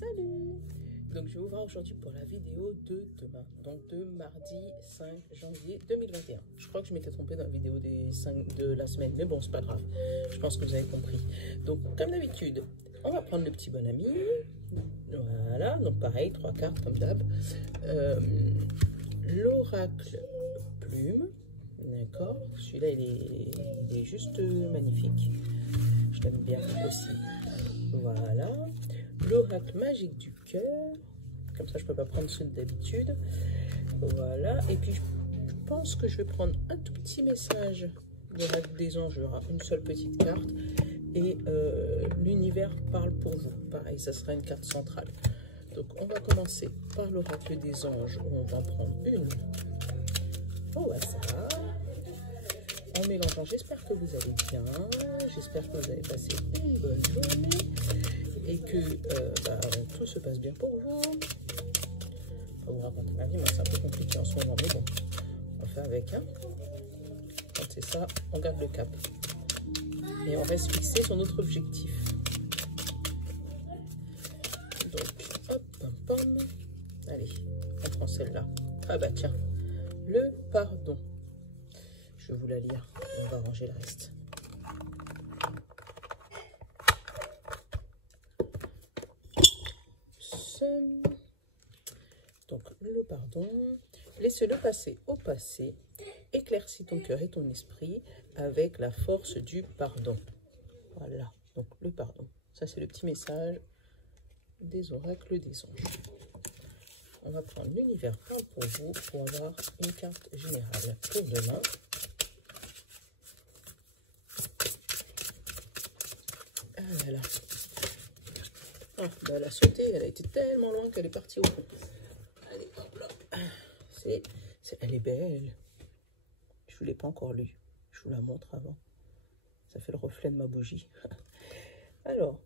Salut! Donc je vais vous voir aujourd'hui pour la vidéo de demain, donc de mardi 5 janvier 2021. Je crois que je m'étais trompée dans la vidéo des 5 de la semaine, mais bon, c'est pas grave. Je pense que vous avez compris. Donc comme d'habitude, on va prendre le petit bon ami. Voilà, donc pareil, 3 cartes comme d'hab. L'oracle plume, d'accord. Celui-là, il est juste magnifique. Je l'aime bien aussi. Voilà. L'oracle magique du cœur. Comme ça, je peux pas prendre celui d'habitude. Voilà. Et puis, je pense que je vais prendre un tout petit message de l'oracle des anges. Il y aura une seule petite carte. Et l'univers parle pour vous. Pareil, ça sera une carte centrale. Donc, on va commencer par l'oracle des anges. On va prendre une au hasard. En mélangeant, j'espère que vous allez bien. J'espère que vous avez passé une bonne journée. Et que tout se passe bien pour vous. Je vais pas vous raconter ma vie, moi c'est un peu compliqué en ce moment, mais bon, on fait avec. Hein. Quand c'est ça, on garde le cap. Et on reste fixé sur notre objectif. Donc, hop, pam, pam. Allez, on prend celle-là. Ah bah tiens, le pardon. Je vais vous la lire, on va ranger le reste. Donc, le pardon, laisse-le passer au passé, éclaircis ton cœur et ton esprit avec la force du pardon. Voilà, donc le pardon. Ça, c'est le petit message des oracles des anges. On va prendre l'univers parle pour vous pour avoir une carte générale pour demain. Ah là là. Ah, bah, elle a sauté, elle a été tellement loin qu'elle est partie au fond. Allez, hop là. Elle est belle. Je ne vous l'ai pas encore lue. Je vous la montre avant. Ça fait le reflet de ma bougie. Alors,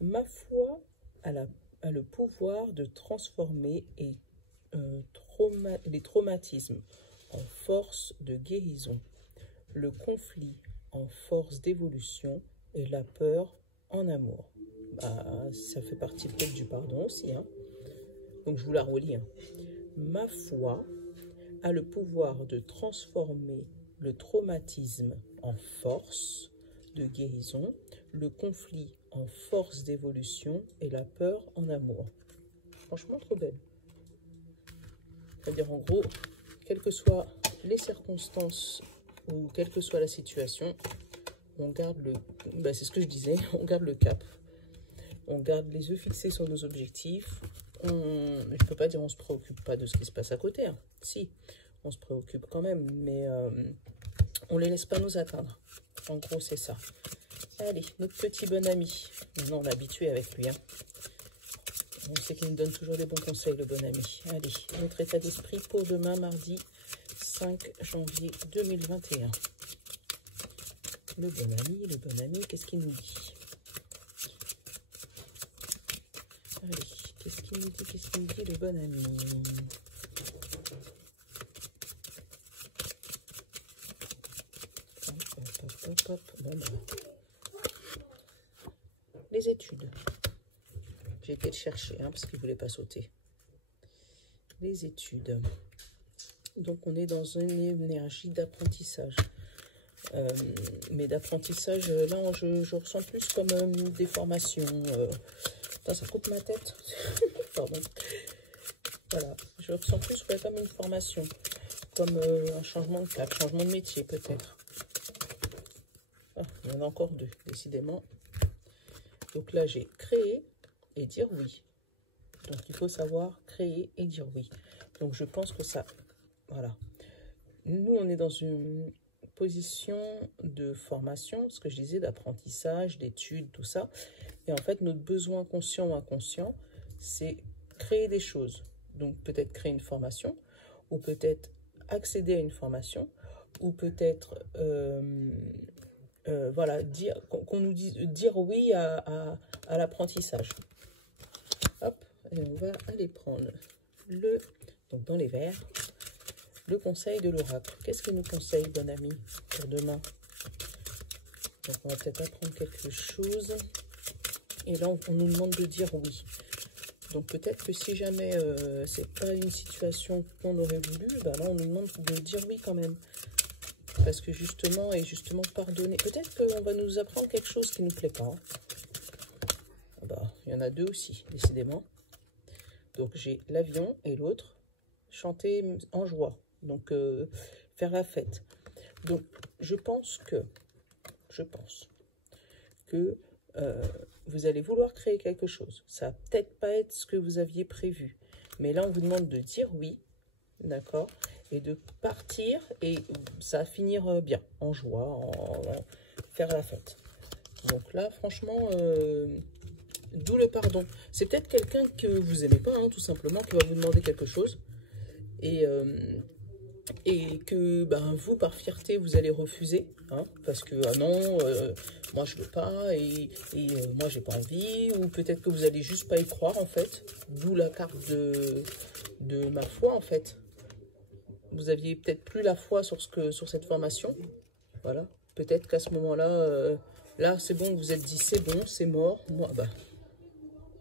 ma foi a le pouvoir de transformer les traumatismes en force de guérison, le conflit en force d'évolution et la peur en amour. Ça fait partie peut-être du pardon aussi. Hein. Donc, je vous la relis. Hein. Ma foi a le pouvoir de transformer le traumatisme en force de guérison, le conflit en force d'évolution et la peur en amour. Franchement, trop belle. C'est-à-dire, en gros, quelles que soient les circonstances ou quelle que soit la situation, on garde le... c'est ce que je disais, on garde le cap. On garde les yeux fixés sur nos objectifs. Je ne peux pas dire on ne se préoccupe pas de ce qui se passe à côté. Hein. Si, on se préoccupe quand même, mais on ne les laisse pas nous atteindre. En gros, c'est ça. Allez, notre petit bon ami. Maintenant, on est habitué avec lui. Hein. On sait qu'il nous donne toujours des bons conseils, le bon ami. Allez, notre état d'esprit pour demain, mardi 5 janvier 2021. Le bon ami, qu'est-ce qu'il nous dit? Allez, qu'est-ce qu'il nous dit, le bon ami? Hop. Bon, les études. J'ai été le chercher, hein, parce qu'il ne voulait pas sauter. Les études. Donc, on est dans une énergie d'apprentissage. Mais d'apprentissage, là, je ressens plus comme des formations. Ça coupe ma tête. Pardon. Voilà, je ressens plus comme une formation, comme un changement de cap, changement de métier peut-être. Ah, il y en a encore deux, décidément. Donc là, j'ai créer et dire oui. Donc il faut savoir créer et dire oui. Donc je pense que ça, voilà. Nous, on est dans une position de formation, ce que je disais, d'apprentissage, d'études, tout ça. Et en fait, notre besoin conscient ou inconscient, c'est créer des choses. Donc, peut-être créer une formation, ou peut-être accéder à une formation, ou peut-être, voilà, qu'on nous dise, dire oui à l'apprentissage. Hop, et on va aller prendre donc dans les verres, le conseil de l'oracle. Qu'est-ce qu'il nous conseille, bon ami, pour demain? Donc, on va peut-être apprendre quelque chose. Et là, on nous demande de dire oui. Donc peut-être que si jamais c'est pas une situation qu'on aurait voulu, bah là on nous demande de dire oui quand même. Parce que justement, pardonner. Peut-être qu'on va nous apprendre quelque chose qui ne nous plaît pas. Hein. Bah, il y en a deux aussi, décidément. Donc j'ai l'avion et l'autre, chanter en joie. Donc faire la fête. Donc je pense que vous allez vouloir créer quelque chose. Ça va peut-être pas être ce que vous aviez prévu. Mais là, on vous demande de dire oui, d'accord, et de partir, et ça va finir bien, en joie, en faire la fête. Donc là, franchement, d'où le pardon. C'est peut-être quelqu'un que vous aimez pas, hein, tout simplement, qui va vous demander quelque chose. Et que ben, vous, par fierté, vous allez refuser, hein, parce que, ah non, moi je veux pas, moi j'ai pas envie, ou peut-être que vous allez juste pas y croire, en fait, d'où la carte de ma foi, en fait. Vous aviez peut-être plus la foi sur cette formation, voilà, peut-être qu'à ce moment-là, là c'est bon, vous êtes dit, c'est bon, c'est mort, moi, bah,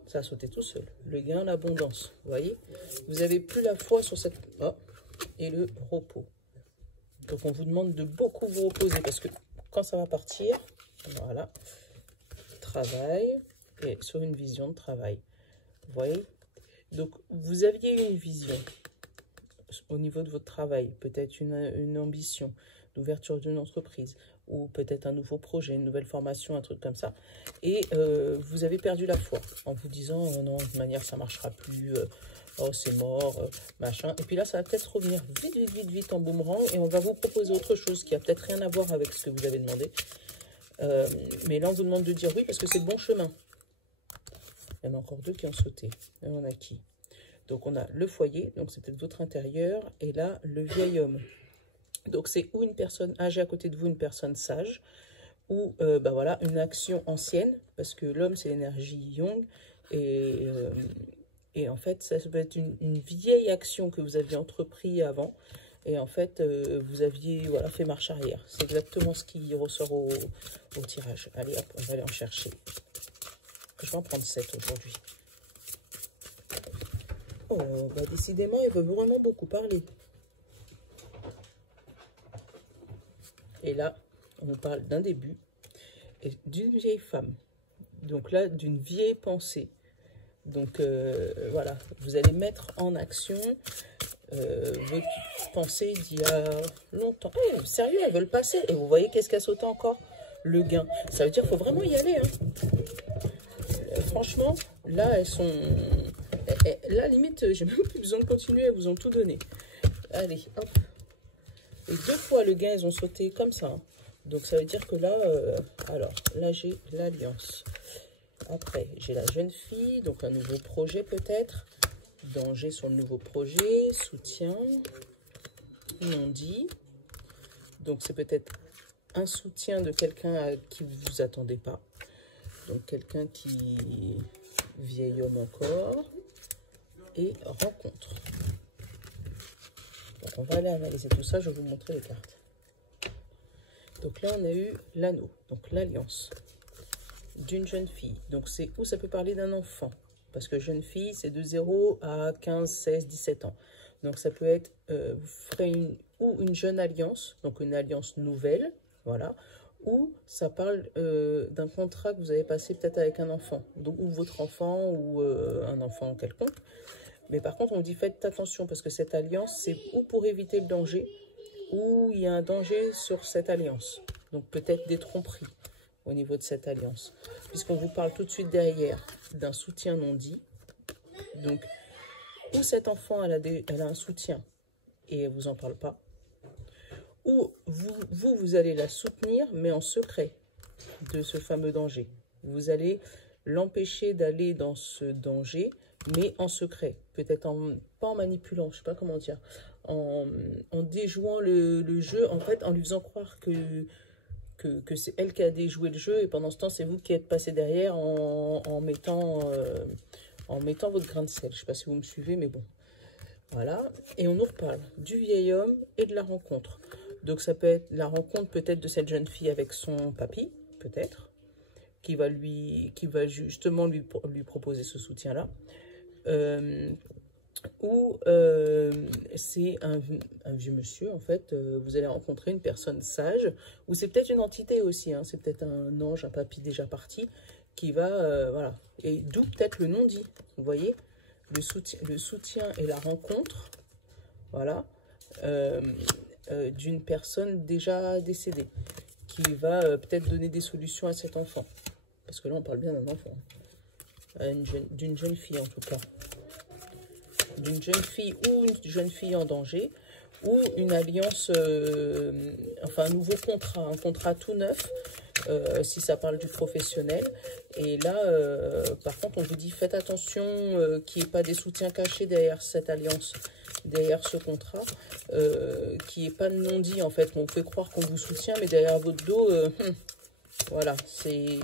ça a sauté tout seul, le gain, l'abondance, vous voyez, vous avez plus la foi sur cette... Oh. Et le repos. Donc on vous demande de beaucoup vous reposer parce que quand ça va partir, voilà, travail et sur une vision de travail. Vous voyez? Donc vous aviez une vision au niveau de votre travail, peut-être une ambition d'ouverture d'une entreprise ou peut-être un nouveau projet, une nouvelle formation, un truc comme ça. Et vous avez perdu la foi en vous disant oh non, de toute manière ça marchera plus. Oh, c'est mort, machin. Et puis là, ça va peut-être revenir vite en boomerang. Et on va vous proposer autre chose qui a peut-être rien à voir avec ce que vous avez demandé. Mais là, on vous demande de dire oui parce que c'est le bon chemin. Il y en a encore deux qui ont sauté. Et on a qui? Donc, on a le foyer. Donc, c'est peut-être votre intérieur. Et là, le vieil homme. Donc, c'est ou une personne âgée à côté de vous, une personne sage. Ou, bah voilà, une action ancienne. Parce que l'homme, c'est l'énergie yang. Et en fait, ça peut être une vieille action que vous aviez entreprise avant. Et en fait, vous aviez voilà, fait marche arrière. C'est exactement ce qui ressort au tirage. Allez, hop, on va aller en chercher. Je vais en prendre 7 aujourd'hui. Oh, bah décidément, il veut vraiment beaucoup parler. Et là, on nous parle d'un début et d'une vieille femme. Donc là, d'une vieille pensée. Donc voilà, vous allez mettre en action votre pensée d'il y a longtemps. Hey, sérieux, elles veulent passer. Et vous voyez qu'est-ce qu'elle saute encore? Le gain. Ça veut dire qu'il faut vraiment y aller. Hein. Franchement, là, elles sont... Là, limite, j'ai même plus besoin de continuer. Elles vous ont tout donné. Allez, hop. Et 2 fois le gain, elles ont sauté comme ça. Hein. Donc, ça veut dire que là, alors, là, j'ai l'alliance. Après, j'ai la jeune fille, donc un nouveau projet peut-être. Danger sur le nouveau projet, soutien, non dit. Donc, c'est peut-être un soutien de quelqu'un à qui vous ne vous attendez pas. Donc, quelqu'un qui... Vieil homme encore. Et rencontre. Donc, on va aller analyser tout ça. Je vais vous montrer les cartes. Donc là, on a eu l'anneau, donc l'alliance d'une jeune fille. Donc, c'est où ça peut parler d'un enfant. Parce que jeune fille, c'est de 0 à 15, 16, 17 ans. Donc, ça peut être, vous ferez une jeune alliance, donc une alliance nouvelle, voilà. Ou ça parle d'un contrat que vous avez passé peut-être avec un enfant. Donc, ou votre enfant, ou un enfant quelconque. Mais par contre, on dit faites attention, parce que cette alliance, c'est ou pour éviter le danger, ou il y a un danger sur cette alliance. Donc, peut-être des tromperies au niveau de cette alliance. Puisqu'on vous parle tout de suite derrière d'un soutien non dit. Donc, ou cet enfant, elle a un soutien et elle ne vous en parle pas. Ou vous allez la soutenir, mais en secret de ce fameux danger. Vous allez l'empêcher d'aller dans ce danger, mais en secret. Peut-être pas en manipulant, je ne sais pas comment dire. En déjouant le jeu, en fait, en lui faisant croire que c'est elle qui a déjoué le jeu et pendant ce temps, c'est vous qui êtes passé derrière en mettant votre grain de sel. Je ne sais pas si vous me suivez, mais bon. Voilà. Et on nous reparle du vieil homme et de la rencontre. Donc, ça peut être la rencontre peut-être de cette jeune fille avec son papy, peut-être, qui va justement lui proposer ce soutien-là. ou c'est un vieux monsieur, en fait, vous allez rencontrer une personne sage, ou c'est peut-être une entité aussi, hein, c'est peut-être un ange, un papy déjà parti, qui va, voilà, et d'où peut-être le non-dit, vous voyez, le soutien et la rencontre, voilà, d'une personne déjà décédée, qui va peut-être donner des solutions à cet enfant, parce que là on parle bien d'un enfant, d'une jeune fille en tout cas, d'une jeune fille ou une jeune fille en danger, ou une alliance, enfin un nouveau contrat, un contrat tout neuf, si ça parle du professionnel. Et là, par contre, on vous dit faites attention qu'il n'y ait pas des soutiens cachés derrière cette alliance, derrière ce contrat, qu'il n'y ait pas de non-dit en fait. On fait croire qu'on vous soutient, mais derrière votre dos, voilà, c'est...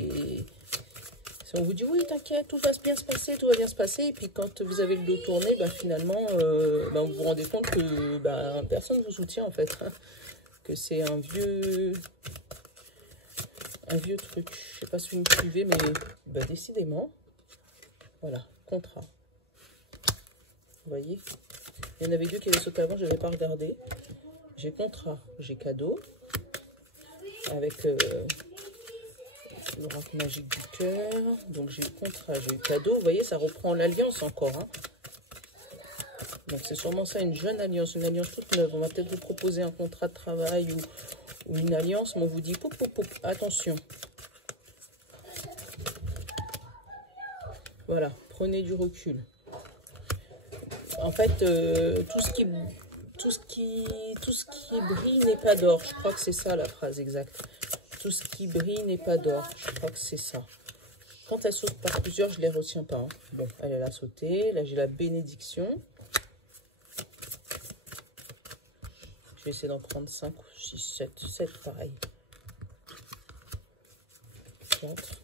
On vous dit, oui, t'inquiète, tout va bien se passer, tout va bien se passer. Et puis, quand vous avez le dos tourné, bah, finalement, vous vous rendez compte que personne ne vous soutient, en fait. Hein, que c'est un vieux truc. Je sais pas si vous me suivez, mais décidément, voilà, contrat. Vous voyez, il y en avait deux qui avaient sauté avant, je n'avais pas regardé. J'ai contrat, j'ai cadeau, avec... l'oracle magique du cœur. Donc j'ai eu contrat, j'ai eu cadeau. Vous voyez, ça reprend l'alliance encore. Hein. Donc c'est sûrement ça, une jeune alliance, une alliance toute neuve. On va peut-être vous proposer un contrat de travail ou une alliance, mais on vous dit, poup, poup, poup, attention. Voilà, prenez du recul. En fait, tout ce qui brille n'est pas d'or. Je crois que c'est ça la phrase exacte. Tout ce qui brille n'est pas d'or. Je crois que c'est ça. Quand elle saute par plusieurs, je ne les retiens pas. Hein. Bon, elle a sauté. Là, j'ai la bénédiction. Je vais essayer d'en prendre 5 ou 6, 7. 7, pareil. 4.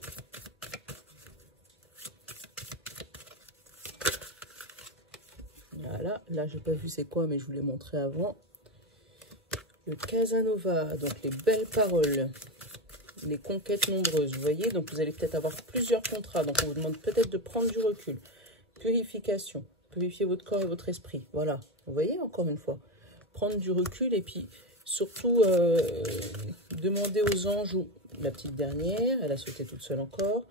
Voilà. Là, j'ai pas vu c'est quoi, mais je vous l'ai montré avant. Le Casanova. Donc, les belles paroles. Les conquêtes nombreuses, vous voyez, donc vous allez peut-être avoir plusieurs contrats, donc on vous demande peut-être de prendre du recul. Purification, purifier votre corps et votre esprit, voilà, vous voyez, encore une fois, prendre du recul et puis surtout demander aux anges, ou la petite dernière, elle a sauté toute seule encore,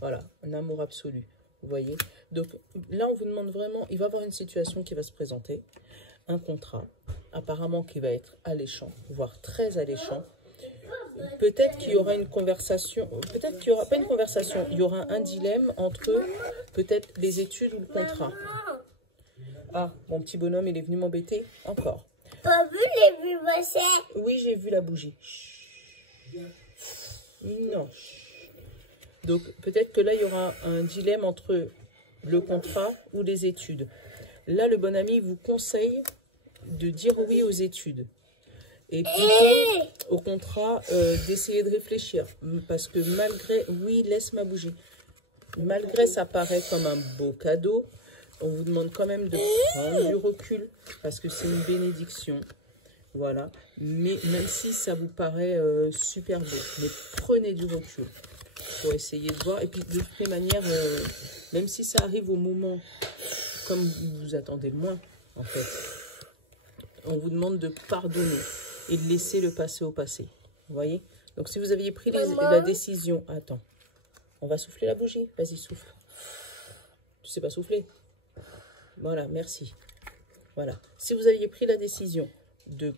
voilà, un amour absolu, vous voyez. Donc là, on vous demande vraiment, il va y avoir une situation qui va se présenter, un contrat, apparemment qui va être alléchant, voire très alléchant. Peut-être qu'il y aura une conversation, peut-être qu'il n'y aura pas une conversation, il y aura un dilemme entre peut-être les études ou le contrat. Ah, mon petit bonhomme, il est venu m'embêter encore. T'as vu les vues passer? Oui, j'ai vu la bougie. Non. Donc, peut-être que là, il y aura un dilemme entre le contrat ou les études. Là, le bon ami vous conseille de dire oui aux études. Et plutôt, au contrat, d'essayer de réfléchir. Parce que malgré... Oui, laisse ma bougie. Malgré ça paraît comme un beau cadeau, on vous demande quand même de prendre du recul. Parce que c'est une bénédiction. Voilà. Mais même si ça vous paraît super beau. Mais prenez du recul pour essayer de voir. Et puis, de toutes les manières, même si ça arrive au moment comme vous vous attendez le moins, en fait, on vous demande de pardonner et de laisser le passé au passé. Vous voyez? Donc, si vous aviez pris la décision... Attends. On va souffler la bougie. Vas-y, souffle. Tu sais pas souffler? Voilà, merci. Voilà. Si vous aviez pris la décision de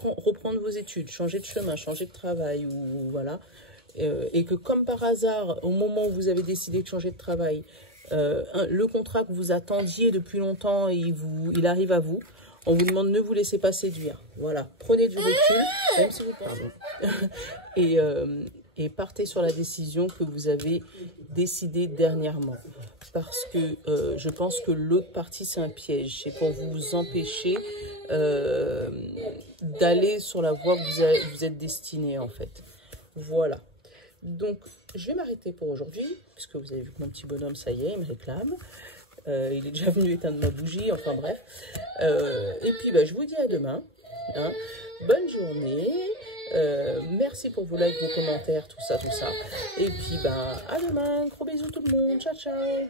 reprendre vos études, changer de chemin, changer de travail, ou voilà, et que comme par hasard, au moment où vous avez décidé de changer de travail, le contrat que vous attendiez depuis longtemps, il arrive à vous, on vous demande ne vous laissez pas séduire. Voilà, prenez du recul, même si vous pensez. Et partez sur la décision que vous avez décidée dernièrement. Parce que je pense que l'autre partie, c'est un piège. C'est pour vous empêcher d'aller sur la voie que vous êtes destiné, en fait. Voilà. Donc, je vais m'arrêter pour aujourd'hui, puisque vous avez vu que mon petit bonhomme, ça y est, il me réclame. Il est déjà venu éteindre ma bougie, enfin bref. Et puis, je vous dis à demain. Hein. Bonne journée. Merci pour vos likes, vos commentaires, tout ça, tout ça. Et puis, à demain. Gros bisous tout le monde. Ciao, ciao.